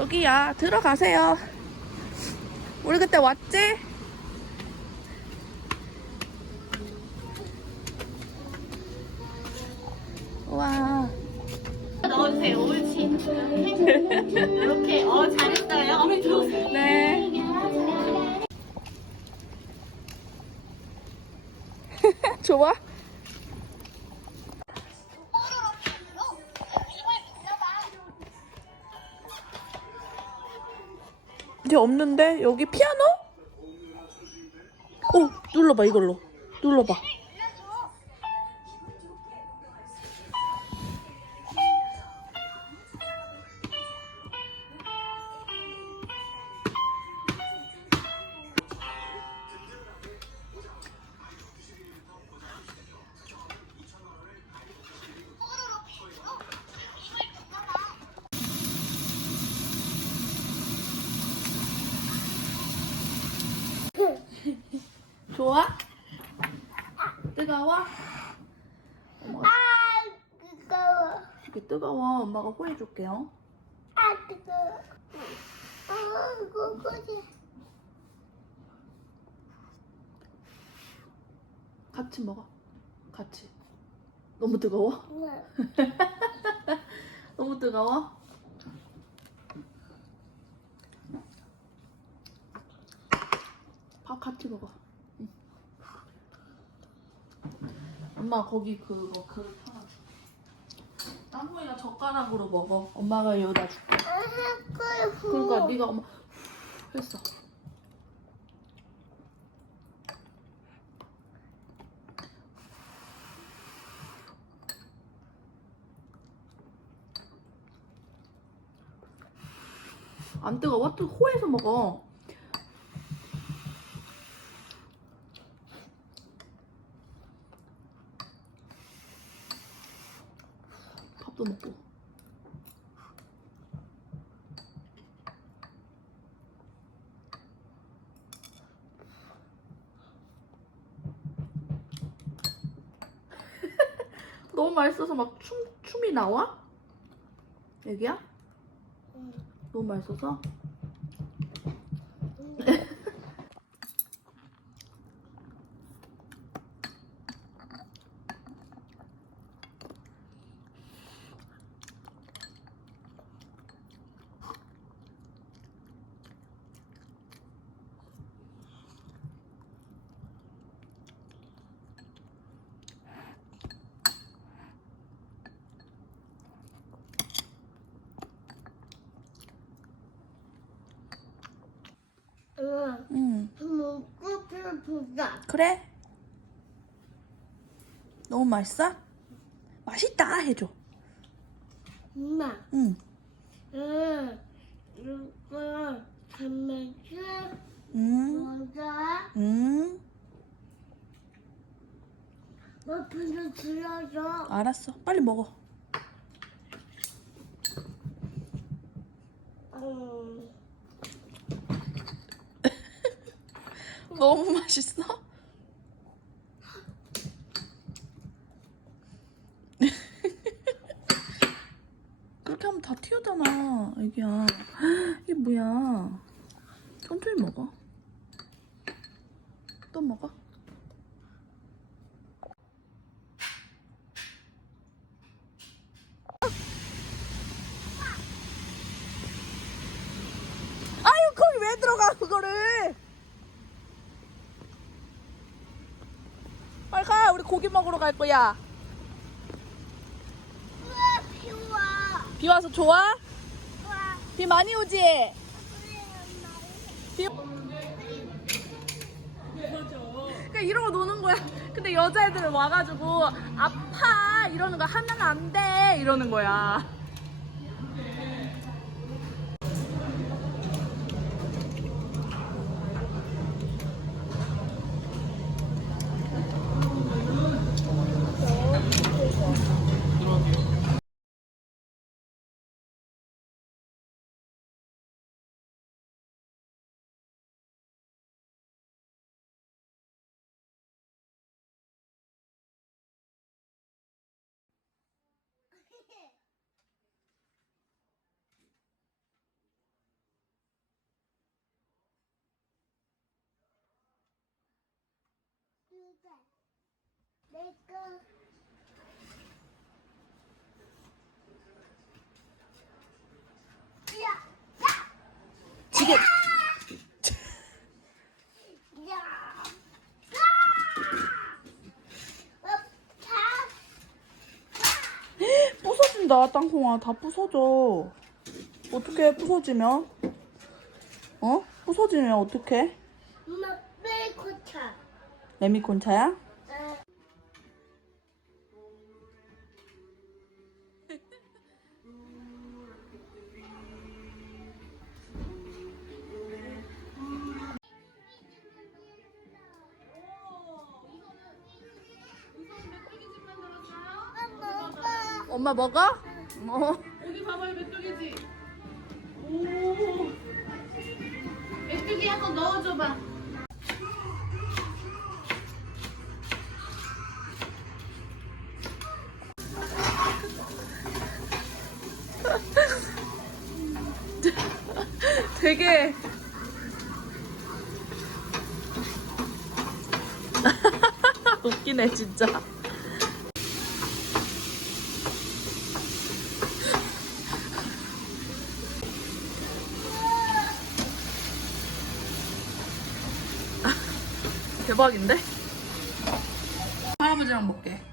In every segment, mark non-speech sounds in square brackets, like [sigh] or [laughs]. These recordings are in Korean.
여기야 들어가세요 우리 그때 왔지? 와 넣어주세요. 옳지. 이렇게. 어, 잘했어요. 어머니 들어오세요. 네. [laughs] 좋아? 이제 없는데 여기 피아노? 오 눌러봐 이걸로 눌러봐. 좋아? 뜨거워? 엄마가 아 뜨거워 이렇게 뜨거워 엄마가 호해줄게요. 아 뜨거워 아 그거지 같이 먹어. 같이. 너무 뜨거워? [laughs] 너무 뜨거워? 밥 같이 먹어. 응. 엄마 거기 그거 그릇 하나 줘. 땀보이가 젓가락으로 먹어. 엄마가 여기다 줄게. 아 그러니까 네가 엄마 했어. 안 뜨거워? 또 호에서 먹어. 밥도 먹고. 너무 맛있어서 막 춤, 춤이 나와? 애기야? 너무 맛있어서? 엄마 응. 먹고 배고프다 그래? 너무 맛있어? 맛있다 해줘. 엄마 응. 응 이거 담배지 응. 먹자 응. 옆에서 들어줘 알았어. 빨리 먹어. 음. 너무 맛있어? 그렇게 하면 다 튀어잖아, 애기야. 이게 뭐야? 천천히 먹어. 또 먹어. 아유, 거기 왜 들어가, 그거를! 빨리 가, 우리 고기 먹으러 갈 거야. 우와 비 와 비 와서 좋아? 우와 비 많이 오지? 비... 그러니까 이러고 노는 거야. 근데 여자애들은 와가지고 아파 이러는 거 하면 안 돼 이러는 거야. 야, 지금. 부서진다 땅콩아. 다 부서져. 어떻게 부서지면? 어? 부서지면 어떻게 엄마 빼고 차. 레미콘차야? 어. 엄마, 먹어? 어. 여기 봐봐요 메뚜기 되게 [laughs] 웃기네 진짜 [laughs] 대박인데? 할아버지랑 먹게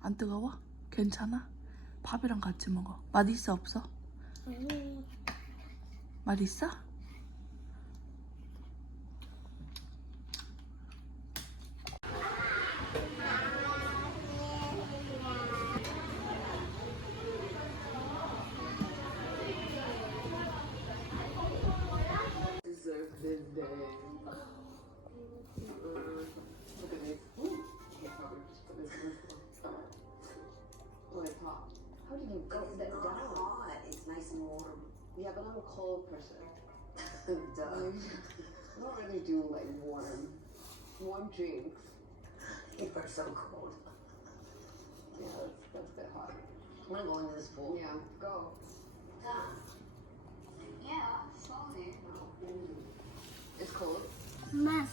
안 뜨거워? 괜찮아? 밥이랑 같이 먹어. 맛 있어 없어? 음, 맛 있어? I'm a cold person. Duh. I don't really do like warm, warm drinks. You are so cold. Yeah, that's, that's a bit hot. I'm gonna go into this pool. Yeah, go. Yeah, slowly. It's cold. 엄마,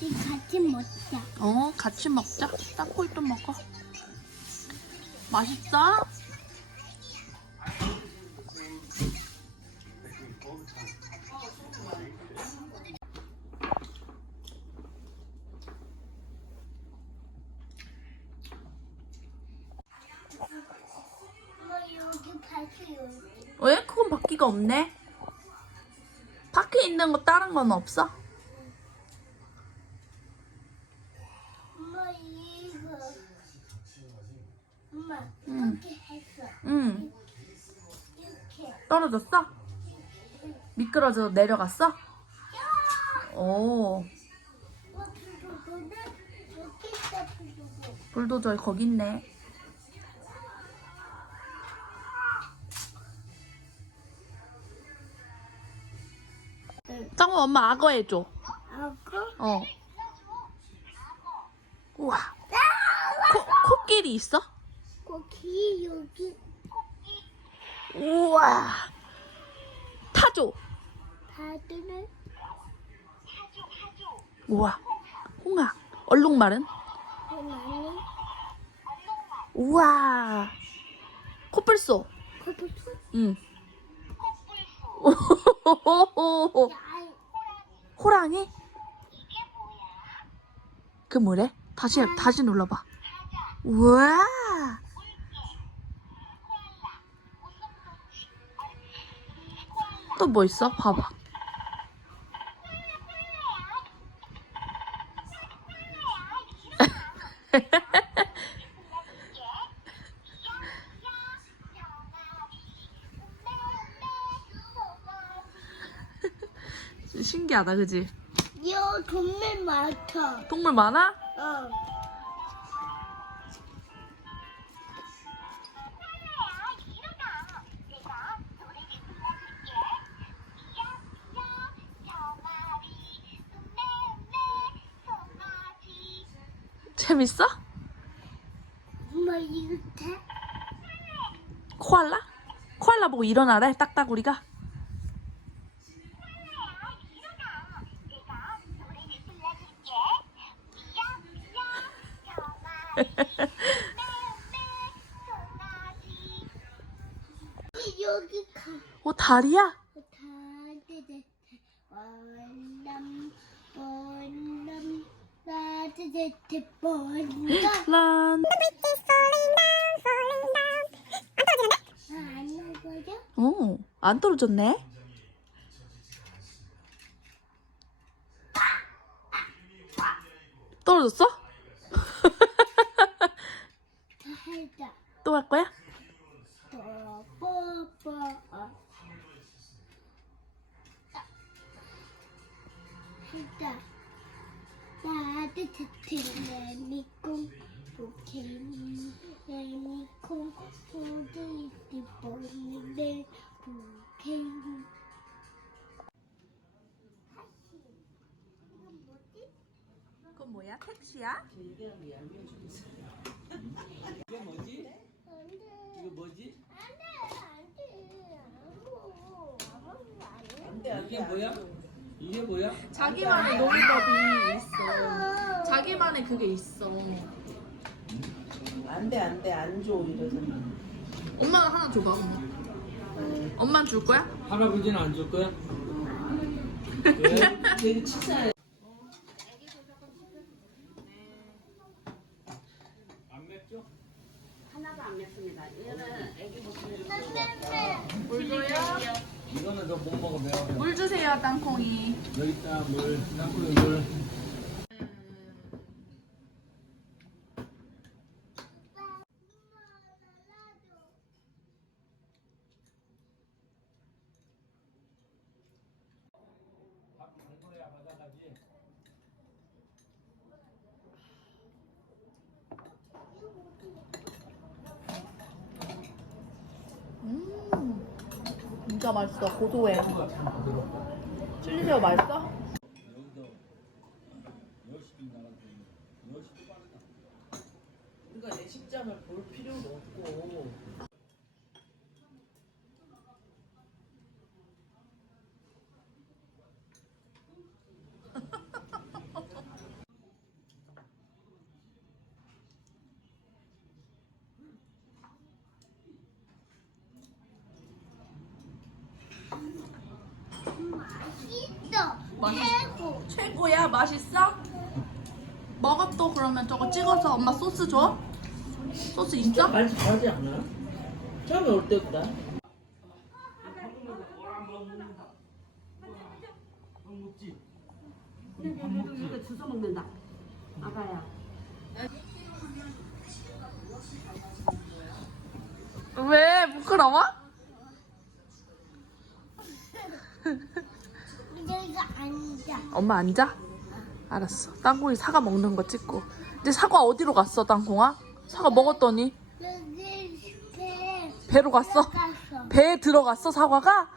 이 같이 먹자. 어, 같이 먹자. 땅콩도 먹어. 맛있어? 있는 거 다른 건 없어? 엄마, 이거. 엄마, 응. 이렇게 했어. 응. 이렇게. 떨어졌어? 미끄러져 내려갔어? 오, 어. 불도저 거기 있네. 짱구 엄마 악어 해줘. 아고? 어. 우와. 코, 코끼리 있어? 거기, 여기. 우와. 타조. 다들은 우와. 홍아. 얼룩말은? 많이. 우와. 코뿔소. 거기 응. 야, [laughs] 호랑이? 그 뭐래? 다시 다시 눌러봐. 우와. 또 뭐 있어? 봐봐. [laughs] 신기하다, 그지? 여 동물 많다. 동물 많아? 어. 재밌어? 엄마 이거 돼? 코알라? 코알라 보고 일어나래, 딱딱 우리가? 다리야? 원남 란. 안 떨어졌네? 떨어졌어? 살다 [laughs] 또 할 거야? 뽀뽀뽀 살다 따뜻해 레미콩 포켓몬 레미콩 포드이드 본데 포켓몬 그건 뭐야? 택시야? 이게 뭐지? 이거 뭐지? 이게 뭐야? 이게 뭐야? 자기만의 놀이법이 있어. 자기만의 그게 있어. 안돼 안돼 안 줘 이러잖아. 엄마가 하나 줘봐, 엄마. 엄마는 줄 거야? 할아버지는 안 줄 거야? 왜? [laughs] 되게 치사해. 안 맵죠? 물 줘요? 이거는 저 못 먹어 매워. 물 주세요, 땅콩이. 여기 있다 물. 땅콩이 물. 음, 진짜 맛있어. 고소해. 칠리새우 맛있어? 우리가 내 식장을 볼 필요도 없고. 맛있어 최고 최고야? 맛있어? 먹어 또 그러면 저거 찍어서 엄마 소스 줘? 소스 있어? 말 잘하지 않아? 처음에 올 때보다. 왜? 부끄러워? 이제 이거 앉아 엄마 앉아? 알았어. 땅콩이 사과 먹는 거 찍고. 이제 사과 어디로 갔어, 땅콩아? 사과 먹었더니 배로? 갔어 배에 들어갔어, 사과가?